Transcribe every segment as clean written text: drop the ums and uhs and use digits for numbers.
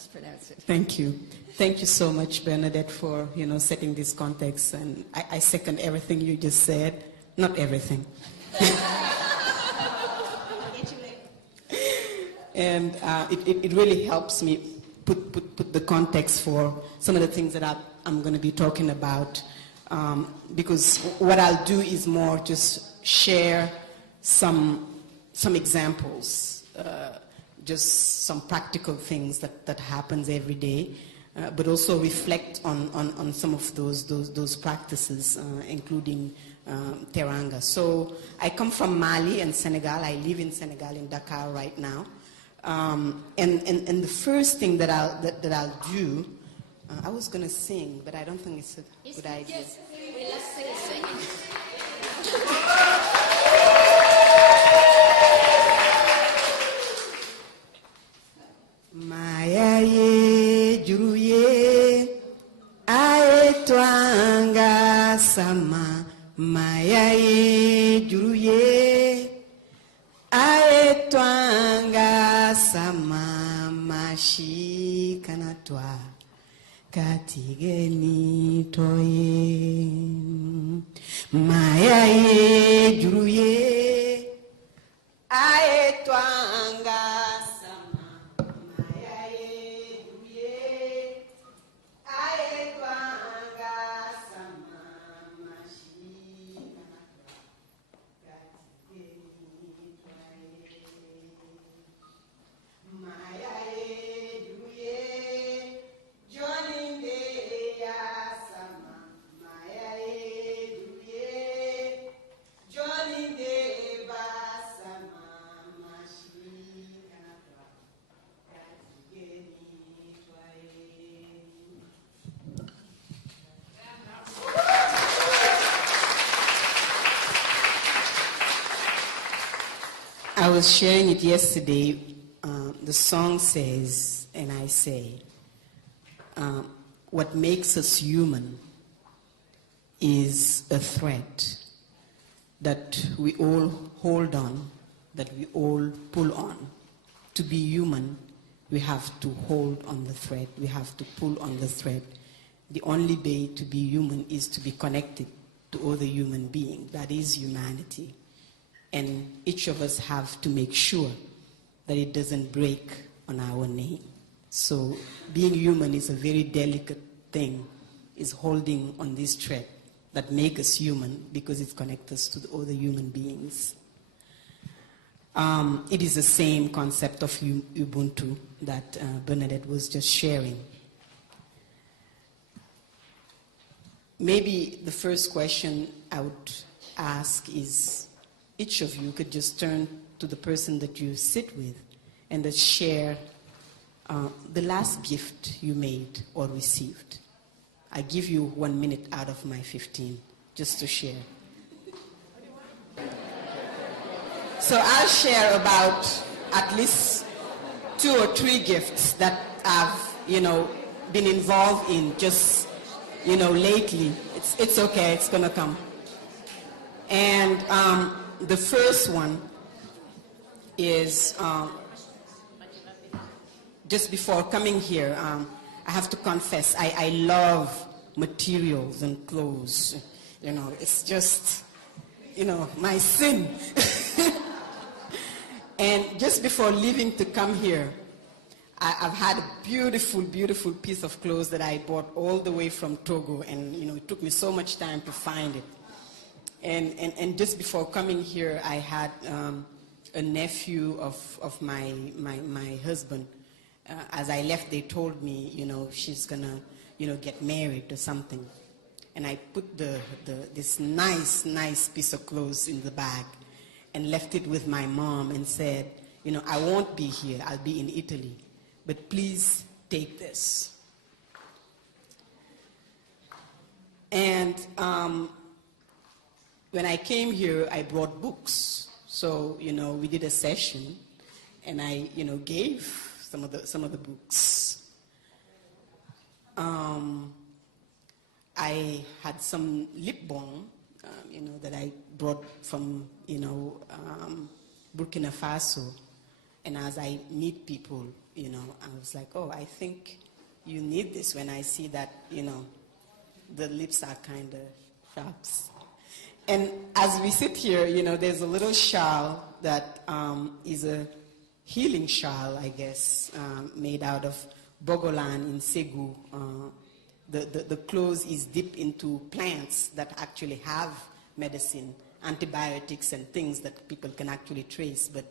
just pronounce it. Thank you. Thank you so much, Bernadette, for setting this context. And I second everything you just said. Not everything. And it really helps me put the context for some of the things that I'm going to be talking about. Because what I'll do is more just share some examples, just some practical things that happens every day, but also reflect on some of those practices, including Teranga. So I come from Mali and Senegal. I live in Senegal, in Dakar right now. And the first thing that I'll do, I was going to sing, but I don't think it's a good idea. Yes, let's sing. Maya ye juruye ae twanga sama. Maya ye juruye ae twanga sama mashi kanatwa katigeni toye. Maya ye juruye ae twanga sama. Maya ye juruye ae twanga sama mashi kanatwa katigeni toye. Maya ye juruye Johnny Deya sama. Maya ye juruye Johnny Deba sama mashi kanatwa katigeni toye. I was sharing it yesterday. The song says, and I say, what makes us human is a thread that we all hold on, that we all pull on. To be human, we have to hold on the thread. We have to pull on the thread. The only way to be human is to be connected to other human beings. That is humanity. And each of us have to make sure that it doesn't break on our name. So being human is a very delicate thing, is holding on this thread that makes us human because it connects us to the other human beings. It is the same concept of Ubuntu that Bernadette was just sharing. Maybe the first question I would ask is, each of you could just turn to the person that you sit with and just share the last gift you made or received. I give you 1 minute out of my 15 just to share. So I'll share about at least 2 or 3 gifts that I've, been involved in just, lately. It's okay, it's gonna come. And the first one is just before coming here, I have to confess, I love materials and clothes. It's just, my sin. And just before leaving to come here, I've had a beautiful, beautiful piece of clothes that I bought all the way from Togo, and it took me so much time to find it. And just before coming here, I had a nephew of my husband. As I left, they told me, she's gonna, get married or something. And I put this nice piece of clothes in the bag and left it with my mom and said, I won't be here, I'll be in Italy, but please take this. And when I came here, I brought books. So, we did a session, and I, gave some of the books. I had some lip balm, that I brought from, Burkina Faso. And as I meet people, I was like, oh, I think you need this when I see that, the lips are kind of sharp. And as we sit here, there's a little shawl that is a healing shawl, I guess, made out of bogolan in Segu. The clothes is dipped into plants that actually have medicine, antibiotics and things that people can actually trace, but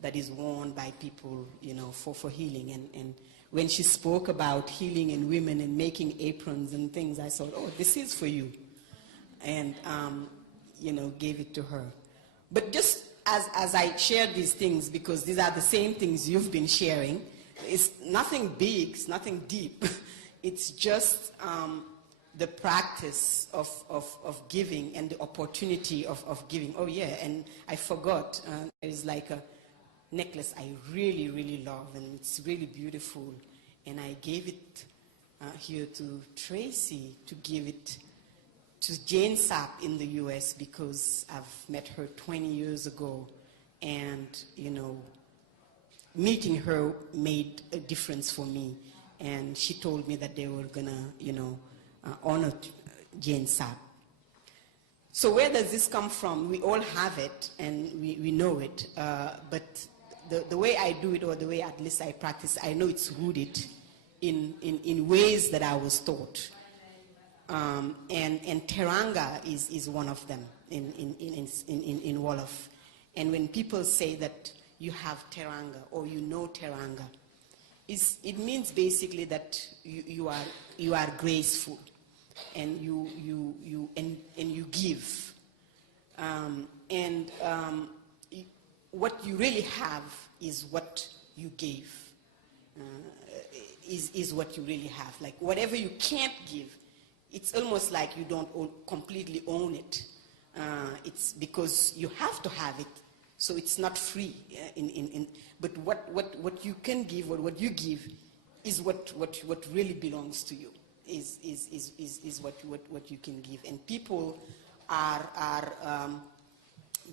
that is worn by people, for healing. And when she spoke about healing in women and making aprons and things, I thought, oh, this is for you. And, gave it to her. But just as I shared these things, because these are the same things you've been sharing, it's nothing big, it's nothing deep. It's just the practice of giving and the opportunity of giving. Oh, yeah, and I forgot, there's like a necklace I really, really love, and it's really beautiful. And I gave it here to Tracy to give it to Jane Sapp in the US because I've met her 20 years ago, and, meeting her made a difference for me. And she told me that they were gonna, honor Jane Sapp. So where does this come from? We all have it, and we know it, but the way I do it, or the way at least I practice, I know it's rooted in ways that I was taught. And Teranga is one of them in Wolof. And when people say that you have Teranga or Teranga, it means basically that you are graceful, and you give, what you really have is what you gave, is what you really have. Like whatever you can't give, it's almost like you don't completely own it. It's because you have to have it, so it's not free. But what you can give, or what you give, is what really belongs to you. Is what you can give, and people are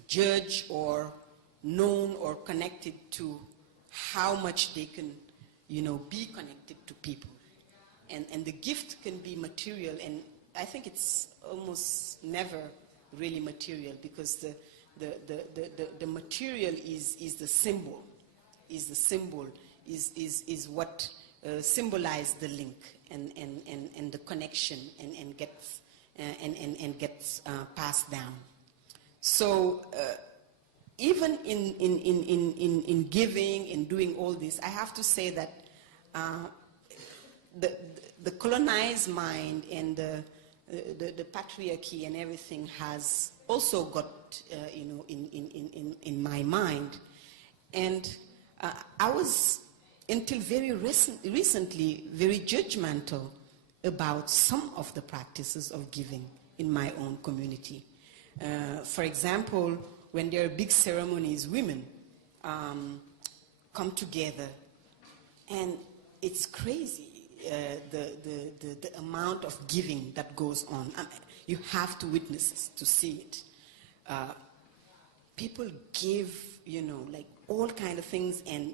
judged or known or connected to how much they can, be connected to people. And the gift can be material, and I think it's almost never really material, because the material is the symbol, is what symbolizes the link and the connection and gets passed down. So even in giving and doing all this, I have to say that the colonized mind and the patriarchy and everything has also got in my mind, and I was until very recently very judgmental about some of the practices of giving in my own community. For example, when there are big ceremonies, women come together, and it's crazy. The amount of giving that goes on. You have to witness it to see it. People give, like all kind of things, and,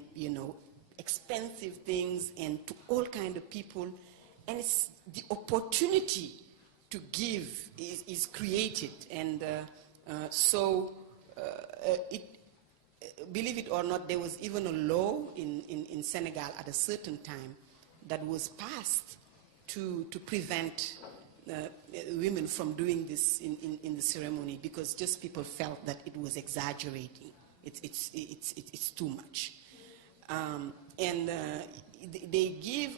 expensive things, and to all kind of people. And it's the opportunity to give is created. And believe it or not, there was even a law in Senegal at a certain time that was passed to prevent women from doing this in the ceremony, because just people felt that it was exaggerating. It's too much. And they give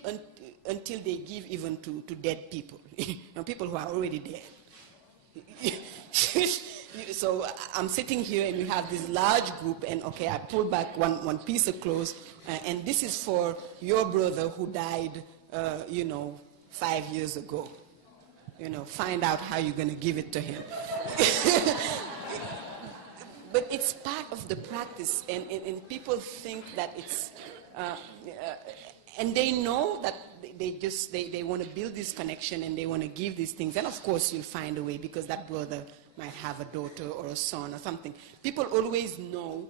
until they give even to dead people, people who are already dead. So I'm sitting here, and we have this large group, and okay, I pull back one piece of clothes, and this is for your brother who died, 5 years ago. Find out how you're going to give it to him. But it's part of the practice, and people think that it's, and they know that they want to build this connection, and they want to give these things, and of course you'll find a way, because that brother might have a daughter or a son or something. People always know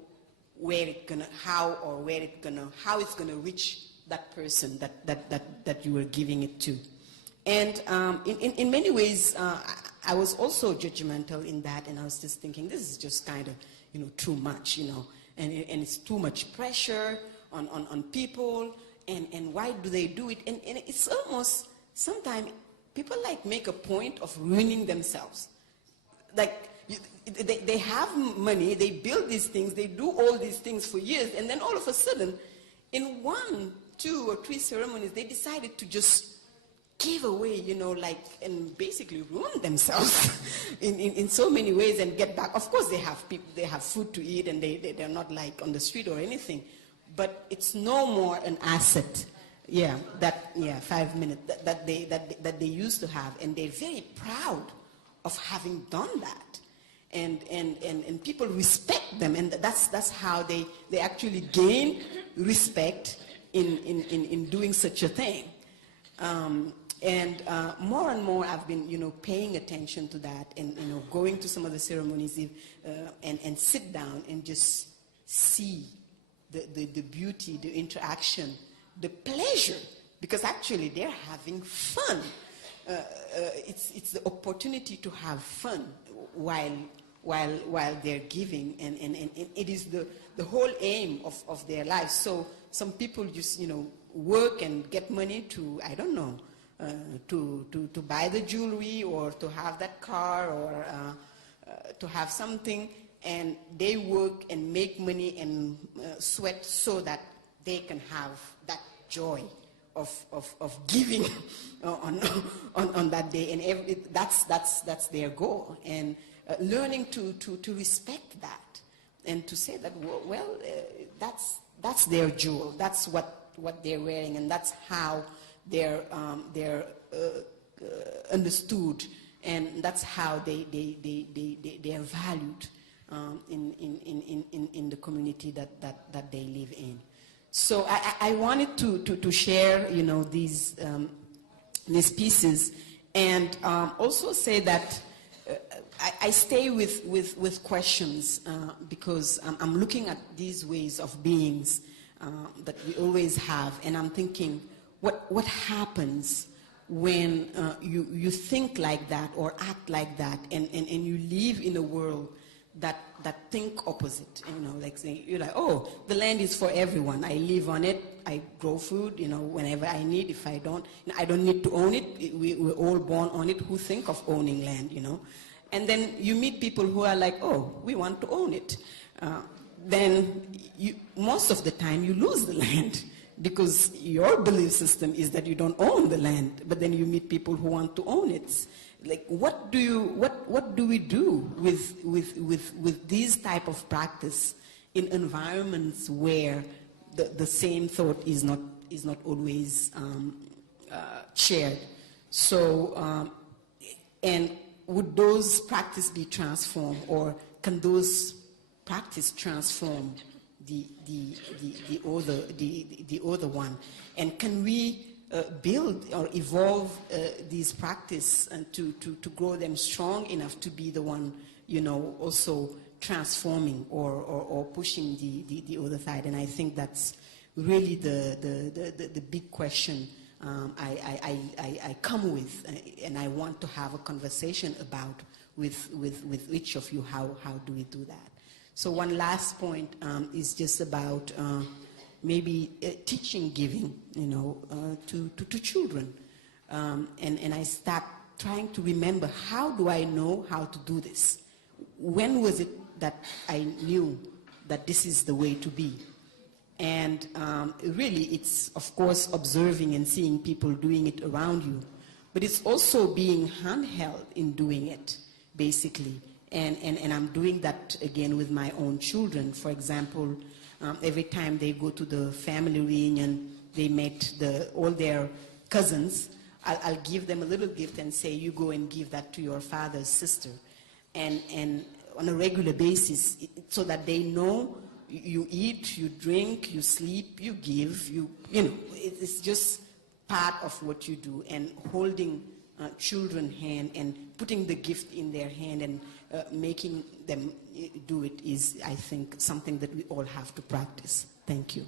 how it's gonna reach that person that you were giving it to. And in many ways, I was also judgmental in that, and I was just thinking, this is just kind of, too much, and it's too much pressure on people, and why do they do it? And it's almost, sometimes people like make a point of ruining themselves. Like, they have money, they build these things, they do all these things for years, and then all of a sudden, in 1, 2, or 3 ceremonies, they decided to just give away, and basically ruin themselves in so many ways and get back. Of course, they have food to eat, and they're not like on the street or anything, but it's no more an asset. 5 minutes that they used to have, and they're very proud of having done that, and people respect them, and that's how they actually gain respect in doing such a thing. And more and more I've been paying attention to that, and going to some of the ceremonies and sit down and just see the beauty, the interaction, the pleasure, because actually they're having fun. It's the opportunity to have fun while they're giving, and it is the whole aim of their lives. So some people just work and get money to, I don't know, to buy the jewelry, or to have that car, or to have something, and they work and make money and sweat so that they can have that joy of giving on that day, and that's their goal, and learning to respect that, and to say that, well, that's their jewel, that's what they're wearing, and that's how they're understood, and that's how they are valued in the community that they live in. So I wanted to share these pieces, and also say that I stay with questions, because I'm looking at these ways of beings that we always have, and I'm thinking, what happens when you think like that or act like that, and you live in a world that think opposite, like saying, you're like, oh, the land is for everyone, I live on it, I grow food, whenever I need, if I don't need to own it, we're all born on it, who think of owning land, and then you meet people who are like, oh, we want to own it. Then most of the time you lose the land, because your belief system is that you don't own the land, but then you meet people who want to own it. Like, what do we do with these type of practice in environments where the same thought is not always shared? So, and would those practices be transformed, or can those practice transform the other one? And can we build or evolve these practices and to grow them strong enough to be the one, also transforming or pushing the other side? And I think that's really the big question I come with, and I want to have a conversation about with each of you. How do we do that? So one last point is just about maybe teaching giving, to children, and I start trying to remember, how do I know how to do this? When was it that I knew that this is the way to be? And really, it's of course observing and seeing people doing it around you, but it's also being handheld in doing it, basically. And I'm doing that again with my own children. For example, every time they go to the family reunion, they met all their cousins, I'll give them a little gift and say, you go and give that to your father's sister. And on a regular basis, so that they know you eat, you drink, you sleep, you give, it's just part of what you do, and holding children's hand and putting the gift in their hand and making them do it is, I think, something that we all have to practice. Thank you.